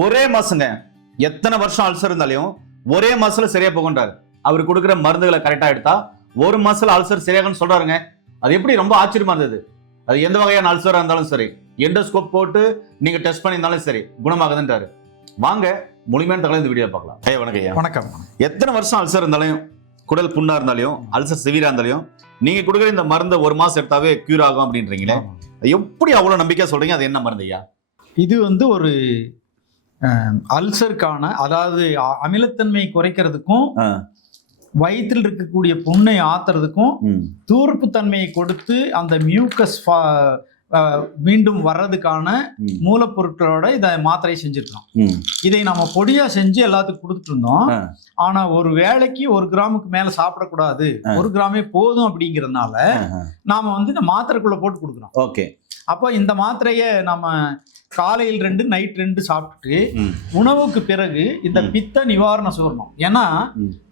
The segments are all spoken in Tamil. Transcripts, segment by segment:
ஒரே மாசங்க எத்தனை வருஷம் அல்சர் இருந்தாலையும் ஒரே மாசத்துல சரியா போகன்றாரு. அவர் கொடுக்குற மருந்துகளை கரெக்டா எடுத்தா ஒரு மாசத்துல அல்சர் சரியாகன்னு சொல்றாருங்க. அது எப்படி ரொம்ப ஆச்சரியமா இருந்தது. அது எந்த வகையான அல்சரா இருந்தாலும் சரி, எண்டோஸ்கோப் போட்டு நீங்க டெஸ்ட் பண்ணியிருந்தாலும் சரி குணமாகுதுன்றாரு. வாங்க முழுமையான தகவல் இந்த வீடியோ பார்க்கலாம். வணக்கம் ஐயா. வணக்கம். எத்தனை வருஷம் அல்சர் இருந்தாலும், குடல் புண்ணா இருந்தாலும், அல்சர் சிவியரா இருந்தாலும் நீங்க கொடுக்குற இந்த மருந்தை ஒரு மாசம் எடுத்தாவே கியூர் ஆகும் அப்படின்றீங்களே, எப்படி அவ்வளவு நம்பிக்கையா சொல்றீங்க? அது என்ன மருந்து ஐயா? இது ஒரு அல்சருக்கான, அதாவது அமிலத்தன்மை குறைக்கிறதுக்கும் வயிற்றில் இருக்கக்கூடிய புண்ணை ஆத்துறதுக்கும் தூர்ப்பு தன்மையை கொடுத்து அந்த மியூக்கஸ் மீண்டும் வர்றதுக்கான மூலப்பொருட்களோட இதை மாத்திரை செஞ்சிருக்கோம். இதை நம்ம பொடியா செஞ்சு எல்லாத்துக்கும் கொடுத்துட்டு இருந்தோம். ஆனா ஒரு வேளைக்கு 1 கிராமுக்கு மேல சாப்பிடக்கூடாது, 1 கிராமே போதும் அப்படிங்கறதுனால நாம இந்த மாத்திரைக்குள்ள போட்டு கொடுக்குறோம். ஓகே. அப்போ இந்த மாத்திரையை நம்ம காலையில் 2 நைட் 2 சாப்பிட்டுட்டு உணவுக்கு பிறகு இந்த பித்த நிவாரண சூர்ணம், ஏன்னா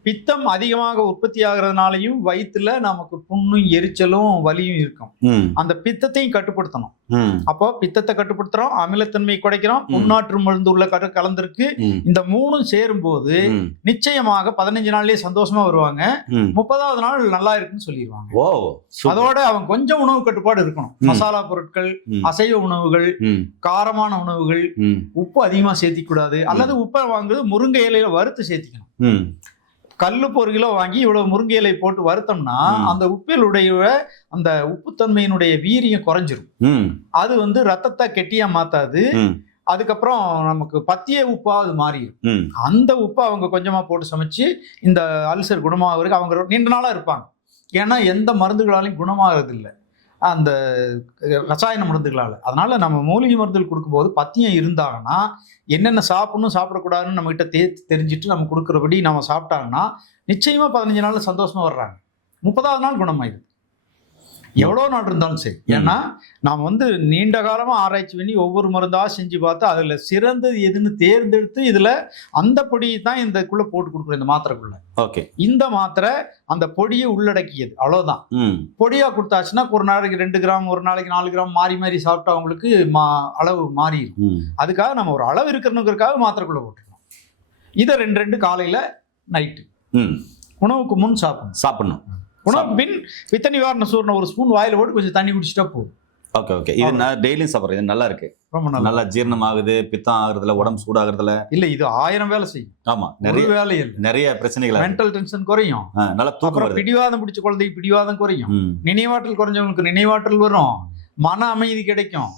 பித்தம் அதிகமாக உற்பத்தி ஆகிறதுனாலையும் வயிற்றுல நமக்கு புண்ணும் எரிச்சலும் வலியும் இருக்கும். அந்த பித்தத்தையும் கட்டுப்படுத்தணும். அப்போ பித்தத்தை கட்டுப்படுத்துறோம், அமிலத்தன்மை குறைக்கிறோம், புண்ணாற்று மருந்து உள்ள கலந்திருக்கு. இந்த 3 சேரும் போது நிச்சயமாக 15 நாள்லயே சந்தோஷமா வருவாங்க. 30வது நாள் நல்லா இருக்குன்னு சொல்லிடுவாங்க. அதோட அவங்க கொஞ்சம் உணவு கட்டுப்பாடு இருக்கணும். மசாலா பொருட்கள், அசைவ உணவுகள், காரமான உணவுகள், உப்பு அதிகமா சேர்த்திக்க கூடாது. அல்லது உப்பை வாங்குறது முருங்கை இலையில வறுத்து சேர்த்திக்கணும். கல்லுப்பு 1 கிலோ வாங்கி இவ்வளவு முருங்கை இலை போட்டு வறுத்தோம்னா அந்த உப்பிலுடைய அந்த உப்புத்தன்மையினுடைய வீரியம் குறைஞ்சிரும். அது ரத்தத்தை கெட்டியா மாத்தாது. அதுக்கப்புறம் நமக்கு பத்திய உப்பா அது மாறிடும். அந்த உப்பை அவங்க கொஞ்சமா போட்டு சமைச்சு இந்த அல்சர் குணமாகிறதுக்கு அவங்க நீண்ட நாளா இருப்பாங்க. ஏன்னா எந்த மருந்துகளாலையும் குணமாகிறது இல்லை அந்த ரசாயன மருந்துகளால். அதனால நம்ம மூலிகை மருந்துகள் கொடுக்கும்போது பத்தியம் இருந்தாங்கன்னா என்னென்ன சாப்பிடணும் சாப்பிடக்கூடாதுன்னு நம்ம கிட்ட தெரிஞ்சுட்டு நம்ம கொடுக்குறபடி நம்ம சாப்பிட்டாங்கன்னா நிச்சயமா 15 நாள்ல சந்தோஷமா வர்றாங்க. 30வது நாள் குணமாயிடுது. எவ்வளோ நாள் இருந்தாலும் சரி. ஏன்னா நாம் நீண்ட காலமா ஆராய்ச்சி பண்ணி ஒவ்வொரு மருந்தா செஞ்சு பார்த்து அதுல சிறந்தது எதுன்னு தேர்ந்தெடுத்து இதுல அந்த பொடியை தான் இதுக்குள்ள போட்டு கொடுக்குறோம். இந்த மாத்திரைக்குள்ள. ஓகே. இந்த மாத்திரை அந்த பொடியை உள்ளடக்கியது, அவ்வளவுதான். பொடியா கொடுத்தாச்சுன்னா ஒரு நாளைக்கு 2 கிராம், ஒரு நாளைக்கு 4 கிராம் மாறி மாறி சாப்பிட்டா அவங்களுக்கு அளவு மாறிடும். அதுக்காக நம்ம ஒரு அளவு இருக்கணுங்கிறதுக்காக மாத்திரைக்குள்ள போட்டுருக்கோம். இதை 2 காலையில நைட்டு உணவுக்கு முன் சாப்பிடணும். உணவுக்கு பின் பித்த நிவாரண சூர்ணம் 1 ஸ்பூன் வாயில போட்டு கொஞ்சம் தண்ணி குடிச்சிட்டா போதும். Okay okay. இது நான் டெய்லியும் சாப்பிட்றேன். இது நல்லா இருக்கு. ரொம்ப நல்லா ஜீரணம் ஆகுது, பித்தம் ஆகுறதுல, உடம்பு சூடாகிறதுல இல்ல. இது 1000 வேலை செய்யும். ஆமா, நிறைய வேலை, நிறைய பிரச்சனைகள். மென்டல் டென்ஷன் குறையும், நல்லா தூக்கம் வருது. பிடிவாதம் பிடிச்ச குழந்தைக்கு பிடிவாதம் குறையும், நினைவாற்றல் குறைஞ்சவங்களுக்கு நினைவாற்றல் வரும், மன அமைதி கிடைக்கும்.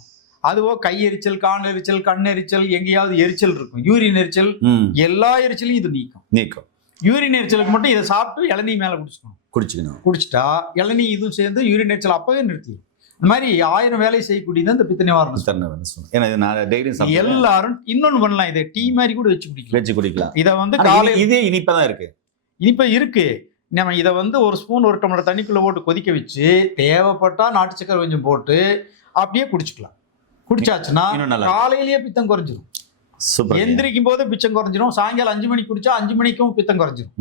அதுவோ கை எரிச்சல், கால் எரிச்சல், கண் எரிச்சல், எங்கேயாவது எரிச்சல் இருக்கும், யூரின் எரிச்சல், எல்லா எரிச்சலையும் இது நீக்கும். யூரின் எரிச்சலுக்கு மட்டும் இதை சாப்பிட்டு இளநீ மேல குடிச்சுட்டா இளநீ இதுவும் சேர்ந்து யூரின் எரிச்சல் அப்பவே நிறுத்தி. இந்த மாதிரி 1000 வேலை செய்யக்கூடியது இந்த பித்த நிவாரணம். எல்லாரும் இன்னொன்னு பண்ணலாம். இதை டீ மாதிரி கூட வச்சு குடிக்கலாம். இதை காலை இதே இனிப்பதான் இருக்கு. இனிப்ப இருக்கு. நம்ம இதை 1 ஸ்பூன் 1 டம்ளர் தண்ணிக்குள்ள போட்டு கொதிக்க வச்சு தேவைப்பட்டா நாட்டு சக்கரை கொஞ்சம் போட்டு அப்படியே குடிச்சுக்கலாம். குடிச்சாச்சுன்னா காலையிலேயே பித்தம் குறைஞ்சிரும். எந்திரிக்கும் போது பிச்சம் குறைஞ்சிரும். சாயங்காலம் 5 மணிக்கு குடிச்சா 5 மணிக்கும் பித்தம் குறைஞ்சிரும்.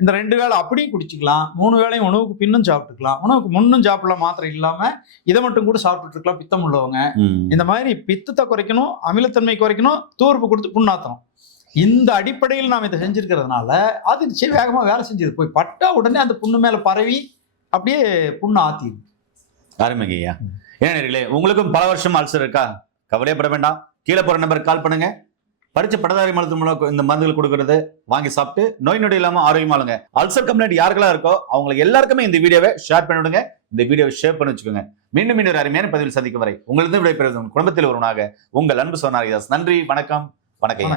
இந்த 2 வேளை அப்படியும் குடிச்சுக்கலாம். 3 வேளையும் உணவுக்கு பின்னும் சாப்பிட்டுக்கலாம், உணவுக்கு முன்னும் சாப்பிடலாம். மாத்திரை இல்லாம இதை மட்டும் கூட சாப்பிட்டுட்டு இருக்கலாம் பித்தம் உள்ளவங்க. இந்த மாதிரி பித்தத்தை குறைக்கணும், அமிலத்தன்மை குறைக்கணும், தூர்ப்பு கொடுத்து புண்ணாத்தணும். இந்த அடிப்படையில் நாம் இதை செஞ்சிருக்கிறதுனால அது வேகமா வேலை செஞ்சது. போய் பட்டா உடனே அந்த புண்ணு மேல பரவி அப்படியே புண்ணு ஆத்திடும். அருமைங்கய்யா. ஏன்னா உங்களுக்கும் பல வருஷம் அல்சர் இருக்கா? கவலையப்பட வேண்டாம். கீழே போற நம்பருக்கு கால் பண்ணுங்க. படிச்ச பட்டதாரி மருத்துவ மூலம் இந்த மருந்துகள் கொடுக்கறது வாங்கி சாப்பிட்டு நோய் நொடி இல்லாம ஆரோக்கியமா இருங்க. அல்சர் கம்ப்ளைண்ட் யாருக்கெல்லாம் இருக்கோ அவங்களுக்கு எல்லாருக்குமே இந்த வீடியோவை ஷேர் பண்ணி விடுங்க. இந்த வீடியோவை ஷேர் பண்ணி வச்சுக்கோங்க. மீண்டும் ஒரு அருமையான பதிவில் சந்திக்கும் வரை உங்களது விடைபெறுவது குடும்பத்தில் ஒருவனாக உங்கள் அன்பு சோனாரிதாஸ். நன்றி, வணக்கம். வணக்கம்.